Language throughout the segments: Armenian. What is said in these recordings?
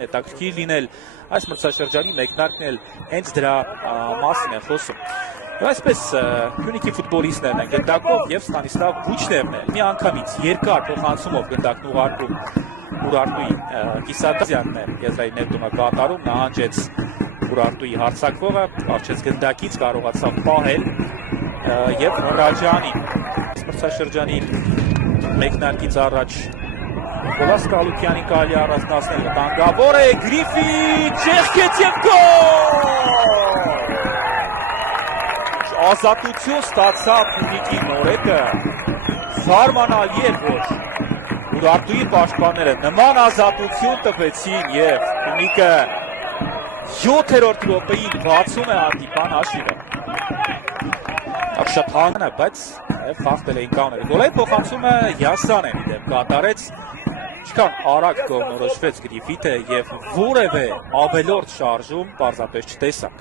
հետաքրքիր լինել այս մրցաշրջանի մեկնարկն էլ հենց դրա մասին է խոսում։ Եվ այսպես Փյունիկի ֆուտբոլիստներն են գնդակով եւ Ստանիսլավ Վուչնևն է մի անգամից երկար փոխանցումով գնդակն ուղարկում Ուրարտուի Կիսադազյանն է եզրային ներդրումը կատարում, նահանջեց Ուրարտուի հարձակվողը, արչեց գնդակից, կարողացավ պահել եւ Ռաջանին մրցաշրջանի մեկնարկից առաջ Նիկոլաս Կալուկյանին կարելի առանձնացնել, վտանգավոր է Գրիֆիթ, ճեղքեց եւ գոլ! Ազատություն ստացավ Փյունիկի նորեկը, զարմանալի էր, որ Ուրարտուի պաշտպանները նման ազատություն տվեցին եւ Փյունիկը 7-րդ րոպեին բացում է հանդիպան հաշիվը։ Շատ հանգն է, բայց խախտել էին կանները։ Գոլային փոխանցումը Յասանեն դեմ կատարեց, ինչքան արագ կողմնորոշվեց Գրիֆիթը եւ որևէ ավելորդ շարժում պարզապես չտեսանք։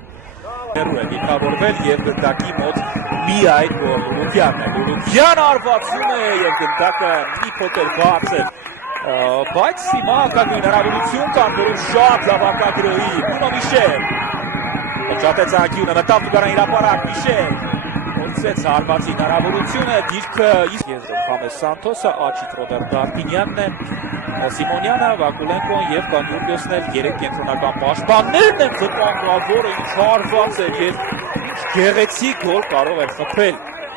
Հերու է դիտավորվել եւ գնդակի մոտ միայն Լուկյանն է։ Լուկյան արվածում է եւ գնդակը մի փոքր բաց է, բայց հիմա հակագույն հնարավորություն կան, որում շատ լավ հակագրոհի Բրունո Միշել։ Հնչատեց ակյունը, մտավ Տուգարան հրապարակ Միշել։ Ոցեց հարվածի հնարավորությունը, դիրքը եզրով Խամես Սանթոսը, Աչիտ Ռոբերտ Դարբինյանն է, Սիմոնյանը, Վակուլենկոն եւ Կանյուրգոսն էլ երեք կենտրոնական պաշտպաններն են վտանգավոր, ինչ հարված էր եւ գեղեցիկ գոլ կարող էր խփել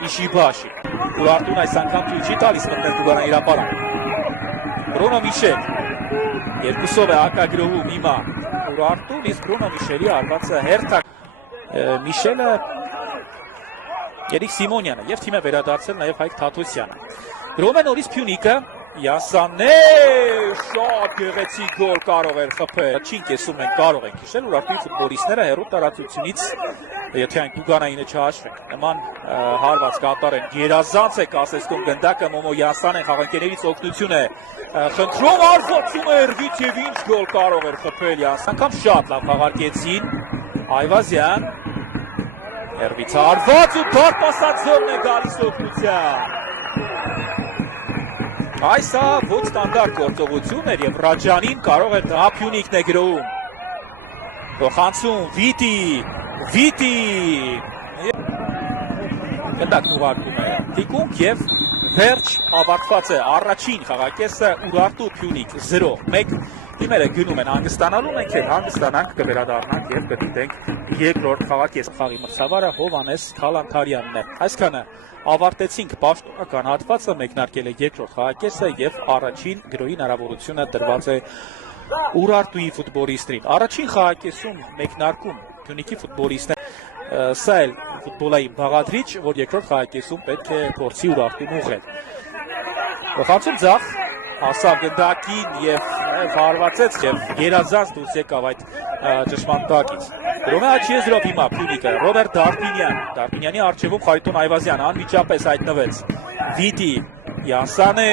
Իշիբաշի։ Ուրարտուն այս անգամ թույլ չի տալիս մտնել Տուգարան հրապարակ։ Բրունո Միշել երկուսով է հակագրոհում հիմա Ուրարտուն, իսկ Բրունո Միշելի արվածը հերթակ Միշելը Երիկ Սիմոնյանը եւ թիմը վերադարձել նաեւ Հայկ Թաթոսյանը։ Գրում է նորից Փյունիկը, Յասանն է, շատ գեղեցիկ գոլ կարող էր խփել։ Չի կեսում են կարող են քիշել Ուրարտուի ֆուտբոլիստները հերոս տարածությունից, եթե այն Տուգանայինը չհաշվենք։ Նման հարված կատարեն գերազանց է կասեցնում գնդակը Մոմո Յասանեն խաղանկերներից օգնություն է խնդրում արվացում է Էրվիթ եւ ինչ գոլ կարող էր խփել Յասան։ Անգամ շատ լավ խաղարկեցին Այվազյան Էրվիթ արված ու Փարպասաձորն է գալիս օգնության։ Այս ոչ ստանդարտ գործողություն էր եւ Ռաջանին կարող էր դա Փյունիկն է գրոհում։ Փոխանցում Վիտի Գնդակն ուղարկում է թիկունք եւ վերջ ավարտված է առաջին խաղակեսը Ուրարտու Փյունիկ 0-1 Թիմերը գնում են հանգստանալու, մենք էլ հանգստանանք կվերադառնանք եւ կդիտենք երկրորդ խաղակեսը։ Խաղի մրցավարը Հովհաննես Քալանթարյանն է։ Այսքանը ավարտեցինք պաշտոնական հատվածը, մեկնարկել է երկրորդ խաղակեսը եւ առաջին գրոհի հնարավորությունը տրված է Ուրարտուի ֆուտբոլիստին։ Առաջին խաղակեսում մեկնարկում Փյունիկի ֆուտբոլիստները սա էլ ֆուտբոլային բաղադրիչ, որ երկրորդ խաղակեսում պետք է փորձի Ուրարտուն ուղղել։ Փոխանցում ձախ հասավ գնդակին եւ հարվածեց եւ գերազանց դուրս եկավ այդ ճշմարտակից։ Գրում է աչի եզրով հիմա Փյունիկը Ռոբերտ Դարբինյանի առջևում Խարիտոն Այվազյանը անմիջապես հայտնվեց։ Վիտի Յասանը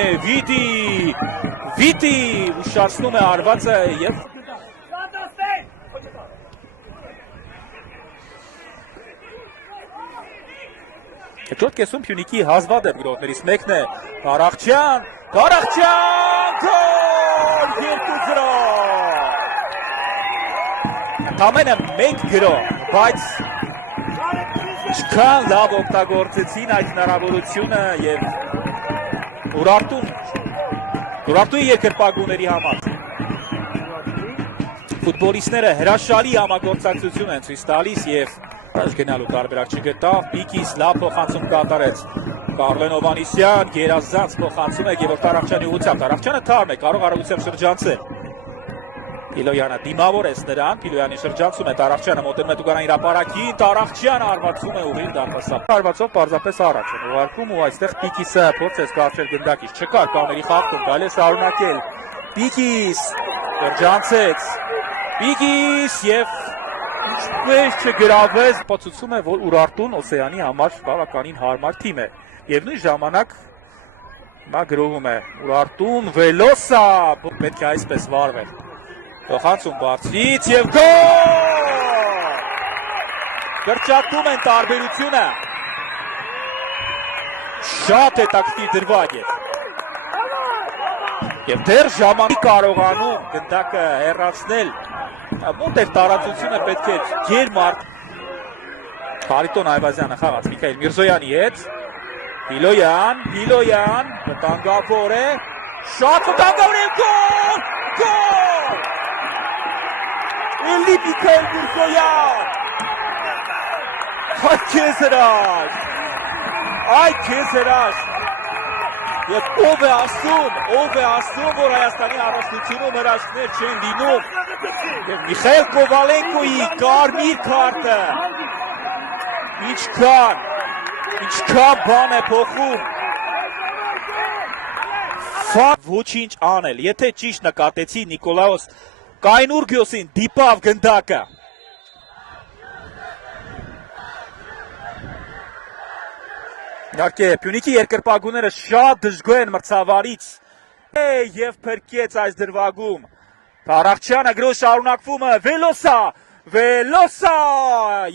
Վիտի ուշացնում է հարվածը եւ Երկրորդ կեսում Փյունիկի հազվադեպ գրողներից մեկն է Ղարախչյան գոլ 2-0 Ընդամենը մեկ գրող, բայց ինչքան լավ օգտագործեցին այդ հնարավորությունը եւ Ուրարտուի երկրպագուների համար ֆուտբոլիստները հրաշալի համագործակցություն են ցույց տալիս եւ գնալու տարբերակ չգտավ, Պիկիս լավ փոխանցում կատարեց Կարլեն Հովհաննիսյան, գերազանց փոխանցում է Գևորգ Տարախչյանի ուղղությամբ, Տարախչյանը թարմ է, կարող արագությամբ շրջանցել Պիլոյանը դիմավորեց նրան, Պիլոյանի շրջանցում է Տարախչյանը, մոտենում է Տուգարան հրապարակին, Տարախչյանը արվածում է ուղիղ դարձավ Արվածով պարզապես առաջ են ուղարկում ու այստեղ Պիկիսը փորձեց կարճել գնդակից, չկար կաների խախտում, կարելի է շարունակել Պիկիս շրջանցեց Պիկիս եւ Ինչպես չգրավեց, պացուցում է, որ Ուրարտուն Օսեանի համար բավականին հարմար թիմ է եւ նույն ժամանակ նա գրոհում է Ուրարտուն Վելոսա պետք է այսպես վարվել Փոխանցում բարձրից եւ գոլ Կրճատում են տարբերությունը Շատ հետաքրքիր դրվագ է Եվ դեռ ժամանակ կարողանում գնդակը հեռացնել, մոտ էր տարածությունը պետք է գերմարտ Խարիտոն Այվազյանը խաղաց Միքայել Միրզոյանի հետ, Հիլոյան, վտանգավոր է, շատ վտանգավոր է, գոլ, էլի Միքայել Միրզոյան, այ քեզ հրաշ, և ով է ասում, որ Հայաստանի առանցքությունում հրաշքներ չեն լինում, և Միխայել Կովալենկոյի կարմիր քարտը, ինչքան բան է փոխում, ոչինչ անել, եթե ճիշտ նկատեցի Նիկոլաոս Կայնուրգյոսին դիպավ գնդակը, Իհարկե, Փյունիկի երկրպագուները շատ դժգոհ են մրցավարից և փրկեց այս դրվագում, Փարախչյանը գրոհ շարունակվում է, Վելոսա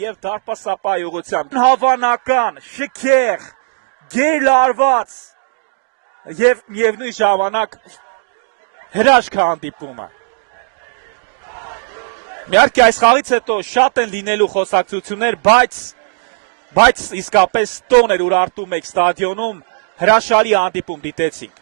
և դարպասապահի ուղղությամբ, հավանական, շքեղ, գերլարված և միևնույն ժամանակ հրաշք է հանդիպումը։ Իհարկե, այս խաղից հետո շատ են լինելու խոսակցություններ, բայց իսկապես տոն էր Ուրարտու մեկ ստադիոնում հրաշալի հանդիպում դիտեցինք։